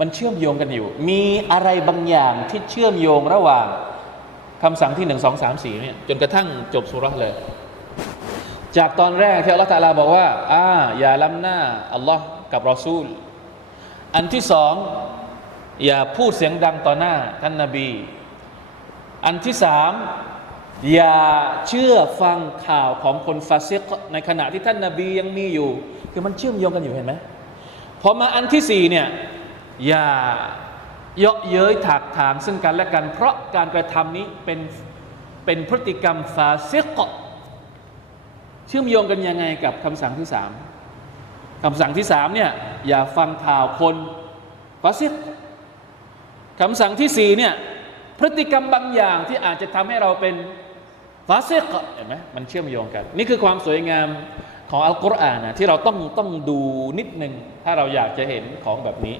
มันเชื่อมโยงกันอยู่ มีอะไรบางอย่างที่เชื่อมโยงระหว่างคำสั่งที่หนึ่งสองสามสี่เนี่ยจนกระทั่งจบสุราะห์เลย จากตอนแรกที่อัลลอฮฺตาลาบอกว่าอ่าอย่าล้ำหน้าอัลลอฮ์กับรอซูล อันที่สองอย่าพูดเสียงดังต่อหน้าท่านนาบี อันที่สามอย่าเชื่อฟังข่าวของคนฟาซิกในขณะที่ท่านนาบียังมีอยู่ คือมันเชื่อมโยงกันอยู่เห็นไหมพอมาอันที่สี่เนี่ย อย่าเยาะเย้ยถากถางซึ่งกันและกัน เพราะการกระทำนี้เป็นเป็นพฤติกรรมฟาเซกเชื่อมโยงกันยังไงกับคำสั่งที่สามคำสั่งที่สามเนี่ยอย่าฟังข่าวคนฟาซิกคำสั่งที่สี่เนี่ยพฤติกรรมบางอย่างที่อาจจะทำให้เราเป็นฟาซิกเห็นไหมมันเชื่อมโยงกัน นี่คือความสวยงามของอัลกุรอานนะที่เราต้องต้องดูนิดนึงถ้าเราอยากจะเห็นของแบบนี้